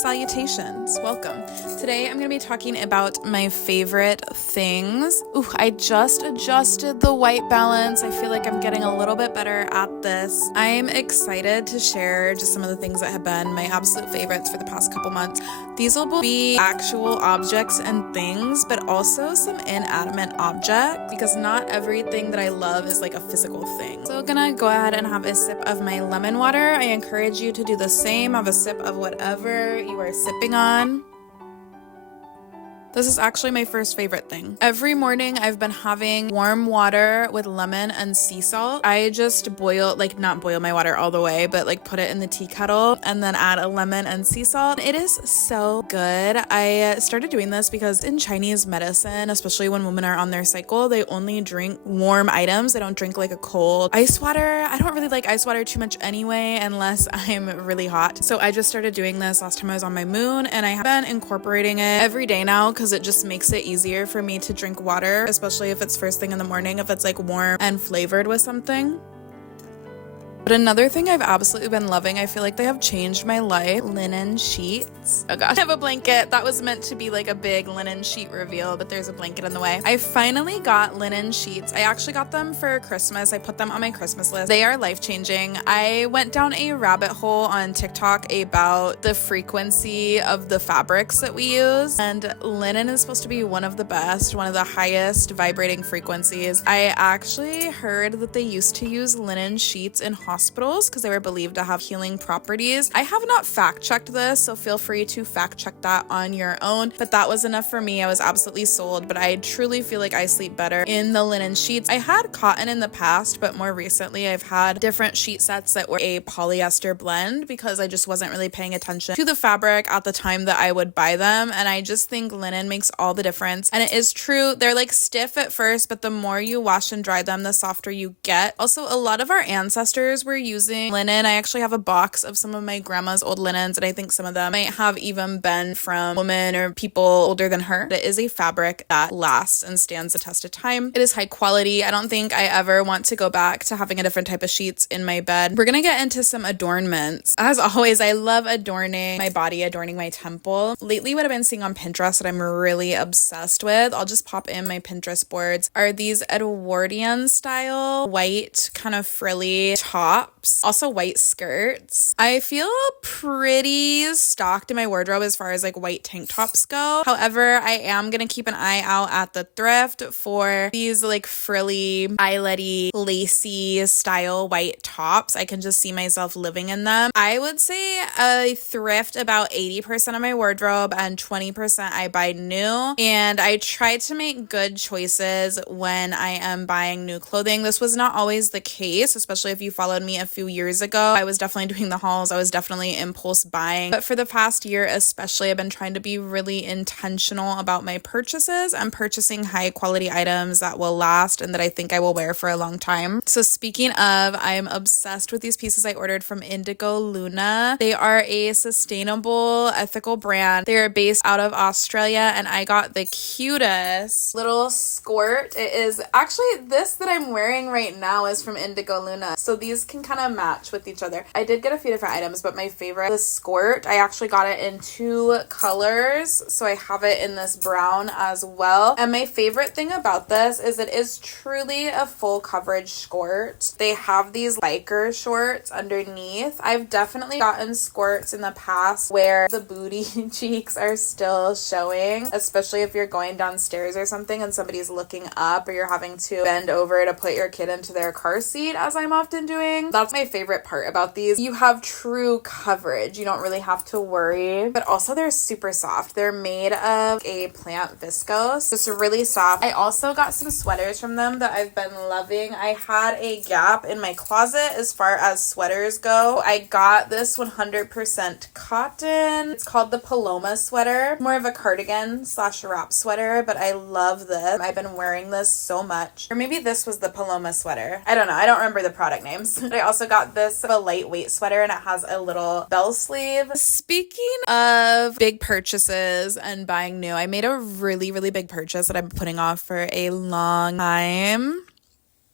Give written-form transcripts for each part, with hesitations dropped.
Salutations, welcome. Today I'm going to be talking about my favorite things. Ooh, I just adjusted the white balance. I feel like I'm getting a little bit better at this. I'm excited to share just some of the things that have been my absolute favorites for the past couple months. These will be actual objects and things, but also some inanimate objects, because not everything that I love is like a physical thing. So I'm gonna go ahead and have a sip of my lemon water. I encourage you to do the same. Have a sip of whatever you are sipping on. This is actually my first favorite thing. Every morning I've been having warm water with lemon and sea salt. I just not boil my water all the way, but like put it in the tea kettle and then add a lemon and sea salt. It is so good. I started doing this because in Chinese medicine, especially when women are on their cycle, they only drink warm items. They don't drink like a cold ice water. I don't really like ice water too much anyway, unless I'm really hot. So I just started doing this last time I was on my moon, and I have been incorporating it every day now, because it just makes it easier for me to drink water, especially if it's first thing in the morning, if it's like warm and flavored with something. But another thing I've absolutely been loving, I feel like they have changed my life, linen sheets. Oh gosh, I have a blanket. That was meant to be like a big linen sheet reveal, but there's a blanket in the way. I finally got linen sheets. I actually got them for Christmas. I put them on my Christmas list. They are life-changing. I went down a rabbit hole on TikTok about the frequency of the fabrics that we use, and linen is supposed to be one of the best, one of the highest vibrating frequencies. I actually heard that they used to use linen sheets in hospitals because they were believed to have healing properties. I have not fact-checked this, so feel free to fact-check that on your own, but that was enough for me. I was absolutely sold, but I truly feel like I sleep better in the linen sheets. I had cotton in the past, but more recently I've had different sheet sets that were a polyester blend because I just wasn't really paying attention to the fabric at the time that I would buy them, and I just think linen makes all the difference. And it is true, they're like stiff at first, but the more you wash and dry them, the softer you get. Also, a lot of our ancestors were using linen. I actually have a box of some of my grandma's old linens, and I think some of them might have even been from women or people older than her. It is a fabric that lasts and stands the test of time. It is high quality. I don't think I ever want to go back to having a different type of sheets in my bed. We're gonna get into some adornments. As always, I love adorning my body, adorning my temple. Lately, what I've been seeing on Pinterest that I'm really obsessed with, I'll just pop in my Pinterest boards, are these Edwardian style white kind of frilly tops, also white skirts. I feel pretty stocked in my wardrobe as far as like white tank tops go. However, I am gonna keep an eye out at the thrift for these like frilly, eyelet-y, lacy style white tops. I can just see myself living in them. I would say I thrift about 80% of my wardrobe and 20% I buy new, and I try to make good choices when I am buying new clothing. This was not always the case, especially if you followed me a few years ago. I was definitely doing the hauls. I was definitely impulse buying. But for the past year especially, I've been trying to be really intentional about my purchases and purchasing high quality items that will last and that I think I will wear for a long time. So speaking of, I'm obsessed with these pieces I ordered from Indigo Luna. They are a sustainable, ethical brand. They are based out of Australia, and I got the cutest little skirt. It is actually, this that I'm wearing right now is from Indigo Luna. So these can kind of match with each other. I did get a few different items, but my favorite, the skirt, I actually got it in 2 colors. So I have it in this brown as well. And my favorite thing about this is it is truly a full coverage skirt. They have these biker shorts underneath. I've definitely gotten skirts in the past where the booty cheeks are still showing, especially if you're going downstairs or something and somebody's looking up, or you're having to bend over to put your kid into their car seat, as I'm often doing. That's my favorite part about these. You have true coverage. You don't really have to worry, but also they're super soft. They're made of a plant viscose. It's really soft. I also got some sweaters from them that I've been loving. I had a gap in my closet as far as sweaters go. I got this 100% cotton. It's called the Paloma sweater. More of a cardigan / wrap sweater, but I love this. I've been wearing this so much. Or maybe this was the Paloma sweater. I don't know. I don't remember the product names. But I also got this a lightweight sweater, and it has a little bell sleeve. Speaking of big purchases and buying new, I made a really, really big purchase that I've been putting off for a long time.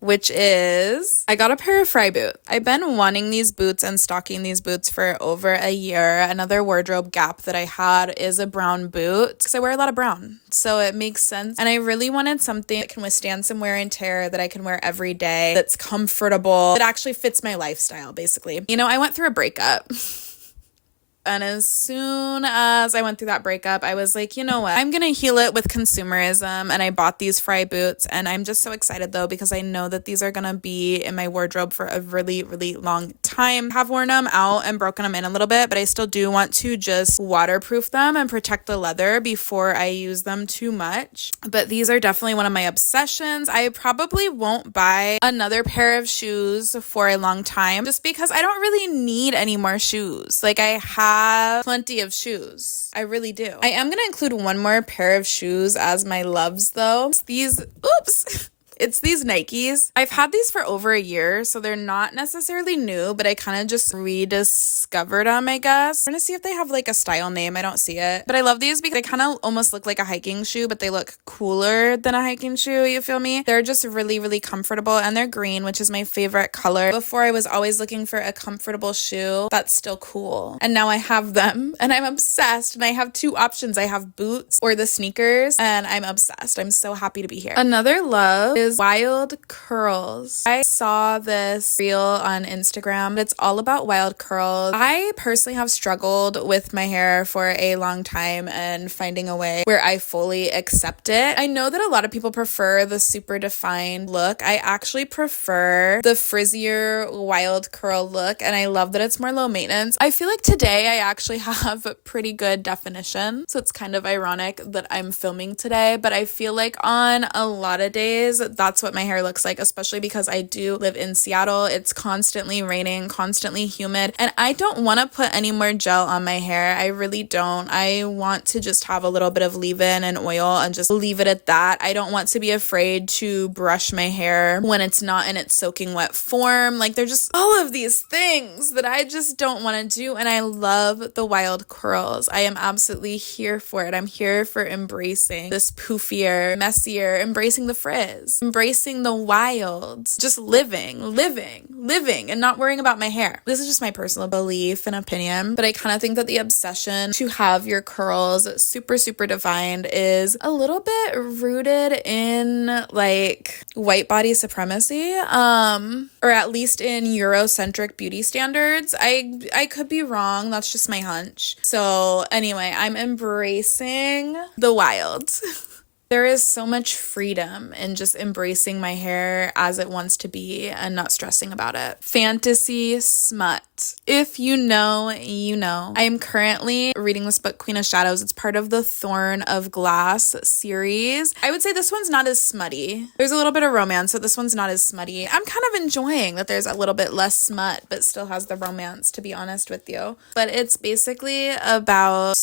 which is I got a pair of Frye boots. I've been wanting these boots and stocking these boots for over a year. Another wardrobe gap that I had is a brown boot because I wear a lot of brown. So it makes sense. And I really wanted something that can withstand some wear and tear, that I can wear every day, that's comfortable, that actually fits my lifestyle, basically. You know, I went through a breakup. And as soon as I went through that breakup, I was like, you know what? I'm going to heal it with consumerism. And I bought these Frye boots. And I'm just so excited, though, because I know that these are going to be in my wardrobe for a really, really long time. I have worn them out and broken them in a little bit, but I still do want to just waterproof them and protect the leather before I use them too much. But these are definitely one of my obsessions. I probably won't buy another pair of shoes for a long time just because I don't really need any more shoes. Like, I have plenty of shoes. I really do. I am going to include one more pair of shoes as my loves, though. It's these Nikes. I've had these for over a year, so they're not necessarily new, but I kind of just rediscovered them, I guess. I'm gonna see if they have like a style name. I don't see it. But I love these because they kind of almost look like a hiking shoe, but they look cooler than a hiking shoe, you feel me? They're just really, really comfortable, and they're green, which is my favorite color. Before, I was always looking for a comfortable shoe that's still cool. And now I have them, and I'm obsessed. And I have two options. I have boots or the sneakers, and I'm obsessed. I'm so happy to be here. Another love is wild curls. I saw this reel on Instagram. It's all about wild curls. I personally have struggled with my hair for a long time and finding a way where I fully accept it. I know that a lot of people prefer the super defined look. I actually prefer the frizzier wild curl look, and I love that it's more low maintenance. I feel like today I actually have a pretty good definition, so it's kind of ironic that I'm filming today, but I feel like on a lot of days that's what my hair looks like, especially because I do live in Seattle. It's constantly raining, constantly humid, and I don't want to put any more gel on my hair. I really don't. I want to just have a little bit of leave-in and oil and just leave it at that. I don't want to be afraid to brush my hair when it's not in its soaking wet form. Like, they're just all of these things that I just don't want to do, and I love the wild curls. I am absolutely here for it. I'm here for embracing this poofier, messier, embracing the frizz, embracing the wilds, just living, and not worrying about my hair. This is just my personal belief and opinion, but I kind of think that the obsession to have your curls super, super defined is a little bit rooted in like white body supremacy, or at least in Eurocentric beauty standards. I could be wrong. That's just my hunch. So anyway, I'm embracing the wilds. There is so much freedom in just embracing my hair as it wants to be and not stressing about it. Fantasy smut. If you know, you know. I am currently reading this book, Queen of Shadows. It's part of the Thorn of Glass series. I would say this one's not as smutty. There's a little bit of romance, so this one's not as smutty. I'm kind of enjoying that there's a little bit less smut, but still has the romance, to be honest with you. But it's basically about...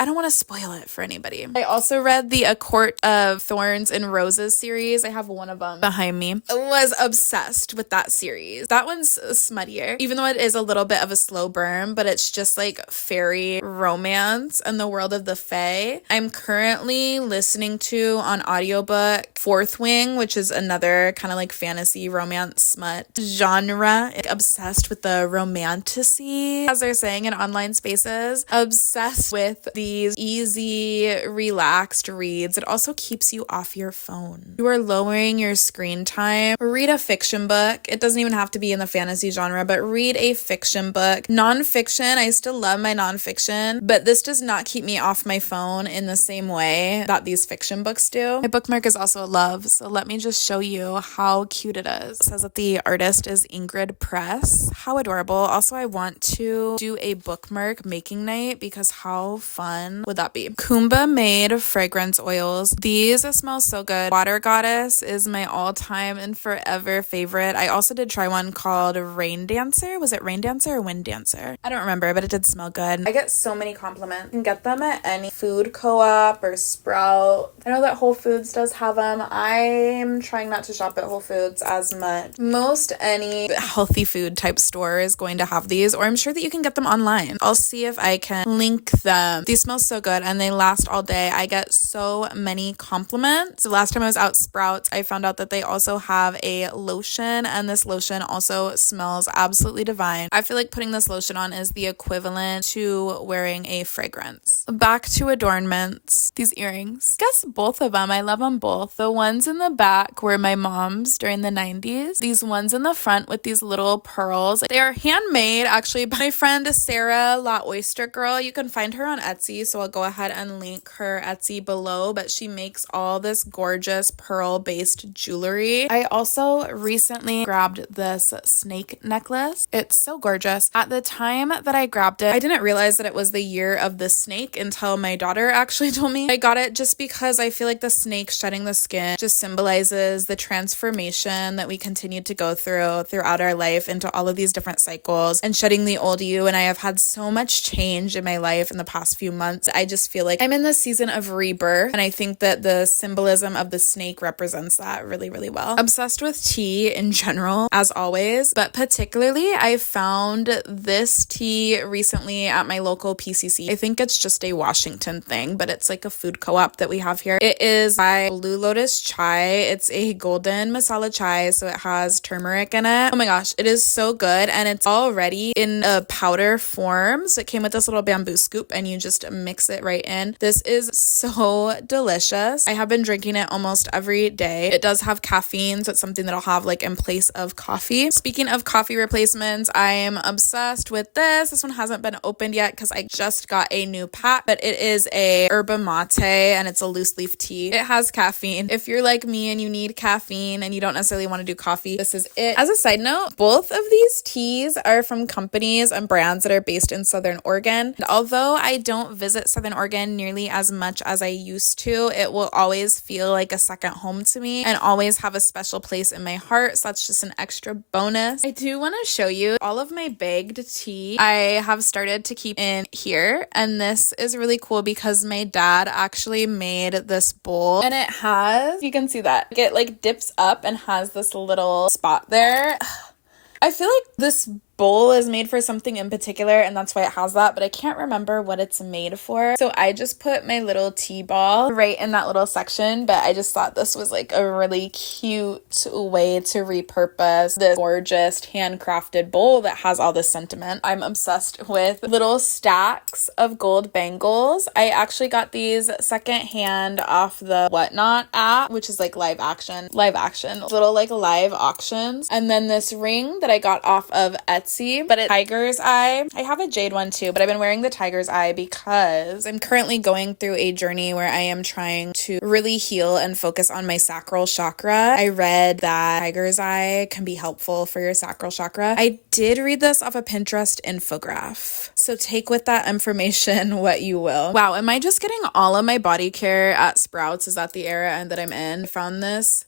I don't want to spoil it for anybody. I also read the A Court of Thorns and Roses series. I have one of them behind me. I was obsessed with that series. That one's smuttier, even though it is a little bit of a slow burn, but it's just like fairy romance in the world of the fae. I'm currently listening to on audiobook Fourth Wing, which is another kind of like fantasy romance smut genre. Obsessed with the romanticy, as they're saying in online spaces. Obsessed with these easy, relaxed reads. It also keeps you off your phone. You are lowering your screen time. Read a fiction book. It doesn't even have to be in the fantasy genre, but read a fiction book. Nonfiction, I still love my nonfiction, but this does not keep me off my phone in the same way that these fiction books do. My bookmark is also a love, so let me just show you how cute it is. It says that the artist is Ingrid Press. How adorable. Also, I want to do a bookmark making night because how fun would that be? Kumba made fragrance oils. These smell so good. Water Goddess is my all-time and forever favorite. I also did try one called Rain Dancer. Was it Rain Wine Dancer or Wind Dancer? I don't remember, but it did smell good. I get so many compliments. You can get them at any food co-op or Sprout. I know that Whole Foods does have them. I'm trying not to shop at Whole Foods as much. Most any healthy food type store is going to have these, or I'm sure that you can get them online. I'll see if I can link them. These smell so good and they last all day. I get so many compliments. The last time I was out Sprouts, I found out that they also have a lotion, and this lotion also smells absolutely divine. I feel like putting this lotion on is the equivalent to wearing a fragrance. Back to adornments. These earrings. Guess both of them. I love them both. The ones in the back were my mom's during the 90s. These ones in the front with these little pearls. They are handmade actually by my friend Sarah La Oyster Girl. You can find her on Etsy, so I'll go ahead and link her Etsy below, but she makes all this gorgeous pearl-based jewelry. I also recently grabbed this snake necklace. It's so gorgeous. At the time that I grabbed it, I didn't realize that it was the year of the snake until my daughter actually told me. I got it just because I feel like the snake shedding the skin just symbolizes the transformation that we continue to go throughout our life into all of these different cycles and shedding the old you. And I have had so much change in my life in the past few months. I just feel like I'm in this season of rebirth, and I think that the symbolism of the snake represents that really, really well. Obsessed with tea in general, as always, but particularly I found this tea recently at my local PCC. I think it's just a Washington thing, but it's like a food co-op that we have here. It is by Blue Lotus Chai. It's a golden masala chai, so it has turmeric in it. Oh my gosh, it is so good, and it's already in a powder form. So it came with this little bamboo scoop, and you just mix it right in. This is so delicious. I have been drinking it almost every day. It does have caffeine, so it's something that I'll have like in place of coffee. Speaking of coffee replacements, I am obsessed with this. This one hasn't been opened yet because I just got a new pack, but it is a yerba mate and it's a loose leaf tea. It has caffeine. If you're like me and you need caffeine and you don't necessarily want to do coffee, this is it. As a side note, both of these teas are from companies and brands that are based in Southern Oregon. And although I don't visit Southern Oregon nearly as much as I used to, it will always feel like a second home to me and always have a special place in my heart. So that's just an extra bonus. I do want to show you all of my bagged tea I have started to keep in here. And this is really cool because my dad actually made this bowl, and it has, you can see that it like dips up and has this little spot there. I feel like this bowl is made for something in particular, and that's why it has that, but I can't remember what it's made for. So I just put my little tea ball right in that little section, but I just thought this was like a really cute way to repurpose this gorgeous handcrafted bowl that has all this sentiment. I'm obsessed with little stacks of gold bangles. I actually got these secondhand off the Whatnot app, which is like live action, little like live auctions. And then this ring that I got off of Etsy, but it's tiger's eye. I have a jade one too, but I've been wearing the tiger's eye because I'm currently going through a journey where I am trying to really heal and focus on my sacral chakra. I read that tiger's eye can be helpful for your sacral chakra. I did read this off a Pinterest infograph, so take with that information what you will. Wow, am I just getting all of my body care at Sprouts? Is that the era that I'm in? I found this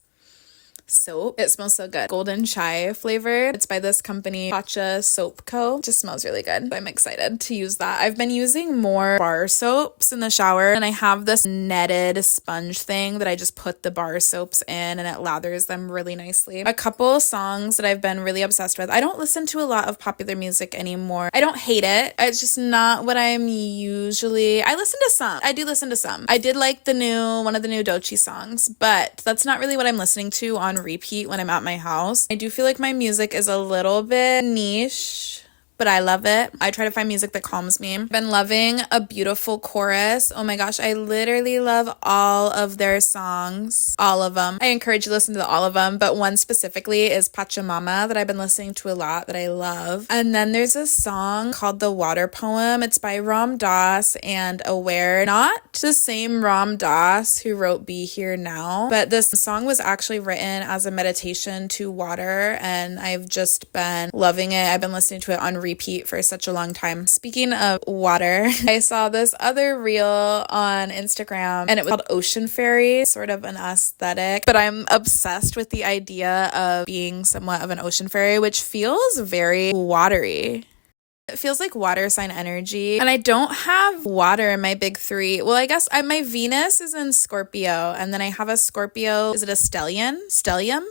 soap. It smells so good. Golden chai flavored. It's by this company, Pacha Soap Co. It just smells really good. I'm excited to use that. I've been using more bar soaps in the shower, and I have this netted sponge thing that I just put the bar soaps in, and it lathers them really nicely. A couple songs that I've been really obsessed with. I don't listen to a lot of popular music anymore. I don't hate it. It's just not what I'm usually. I listen to some. I do listen to some. I did like one of the new Doechii songs, but that's not really what I'm listening to on repeat when I'm at my house. I do feel like my music is a little bit niche, but I love it. I try to find music that calms me. I've been loving A Beautiful Chorus. Oh my gosh, I literally love all of their songs. All of them. I encourage you to listen to all of them, but one specifically is Pachamama that I've been listening to a lot that I love. And then there's a song called The Water Poem. It's by Ram Dass and Aware. Not the same Ram Dass who wrote Be Here Now, but this song was actually written as a meditation to water, and I've just been loving it. I've been listening to it on repeat repeat for such a long time. Speaking of water, I saw this other reel on Instagram and it was called Ocean Fairy, sort of an aesthetic, but I'm obsessed with the idea of being somewhat of an ocean fairy, which feels very watery. It feels like water sign energy. And I don't have water in my big three. Well, I guess my Venus is in Scorpio, and then I have a Scorpio. Is it a stellium?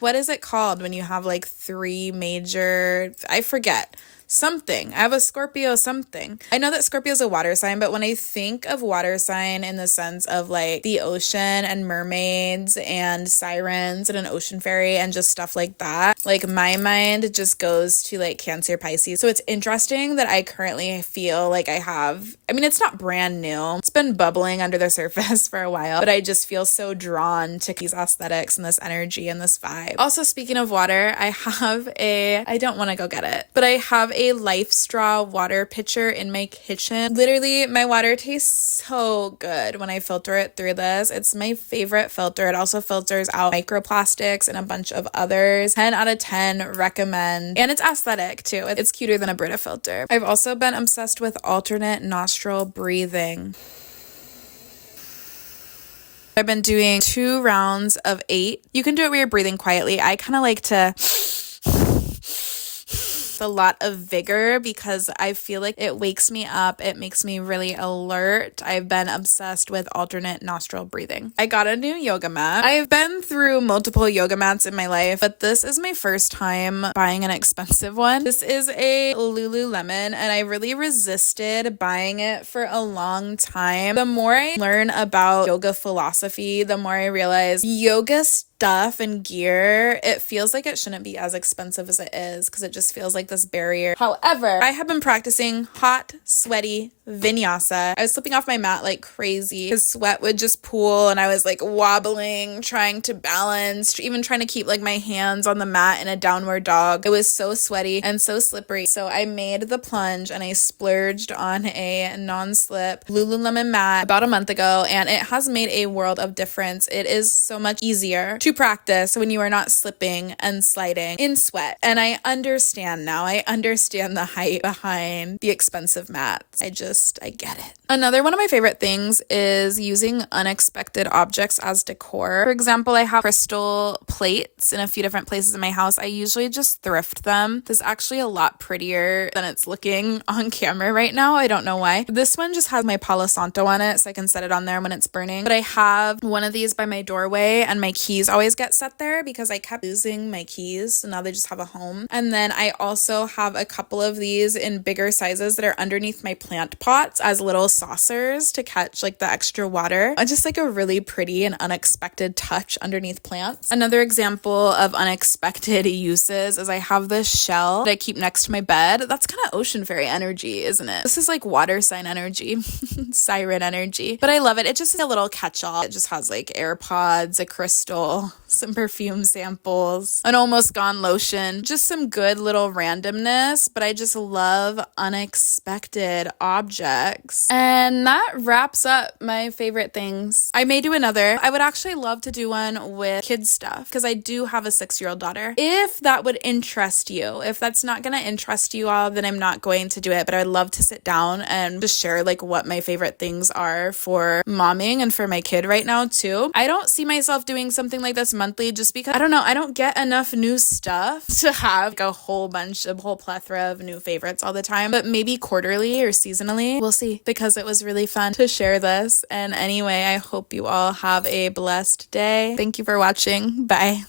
What is it called when you have like three major, I forget. Something. I have a Scorpio something. I know that Scorpio is a water sign, but when I think of water sign in the sense of like the ocean and mermaids and sirens and an ocean fairy and just stuff like that, like my mind just goes to like Cancer, Pisces. So it's interesting that I currently feel like I have, I mean, it's not brand new. It's been bubbling under the surface for a while, but I just feel so drawn to these aesthetics and this energy and this vibe. Also, speaking of water, I don't want to go get it, but I have a Life Straw water pitcher in my kitchen. Literally, my water tastes so good when I filter it through this. It's my favorite filter. It also filters out microplastics and a bunch of others. 10 out of 10 recommend. And it's aesthetic too. It's cuter than a Brita filter. I've also been obsessed with alternate nostril breathing. I've been doing 2 rounds of 8. You can do it where you're breathing quietly. I kind of like to a lot of vigor because I feel like it wakes me up. It makes me really alert. I've been obsessed with alternate nostril breathing. I got a new yoga mat. I've been through multiple yoga mats in my life, but this is my first time buying an expensive one. This is a Lululemon, and I really resisted buying it for a long time. The more I learn about yoga philosophy, the more I realize yoga stuff and gear, it feels like it shouldn't be as expensive as it is because it just feels like this barrier. However, I have been practicing hot, sweaty vinyasa. I was slipping off my mat like crazy because sweat would just pool and I was like wobbling, trying to balance, even trying to keep like my hands on the mat in a downward dog. It was so sweaty and so slippery. So I made the plunge and I splurged on a non-slip Lululemon mat about a month ago, and it has made a world of difference. It is so much easier to practice when you are not slipping and sliding in sweat. And I understand now. I understand the hype behind the expensive mats. I get it. Another one of my favorite things is using unexpected objects as decor. For example, I have crystal plates in a few different places in my house. I usually just thrift them. This is actually a lot prettier than it's looking on camera right now. I don't know why. This one just has my Palo Santo on it, so I can set it on there when it's burning. But I have one of these by my doorway, and my keys always get set there because I kept losing my keys, so now they just have a home. And then I also have a couple of these in bigger sizes that are underneath my plant pots as little saucers to catch like the extra water. Just like a really pretty and unexpected touch underneath plants. Another example of unexpected uses is I have this shell that I keep next to my bed. That's kind of ocean fairy energy, isn't it? This is like water sign energy, siren energy, but I love it. It just is a little catch-all. It just has like AirPods, a crystal, some perfume samples, an almost gone lotion, just some good little randomness, but I just love unexpected objects. And that wraps up my favorite things. I may do another. I would actually love to do one with kids stuff because I do have a 6-year-old daughter. If that would interest you, if that's not going to interest you all, then I'm not going to do it, but I'd love to sit down and just share like what my favorite things are for momming and for my kid right now too. I don't see myself doing something like this monthly just because I don't know, I don't get enough new stuff to have like a whole plethora of new favorites all the time, but maybe quarterly or seasonally, we'll see, because it was really fun to share this. And anyway, I hope you all have a blessed day. Thank you for watching. Bye.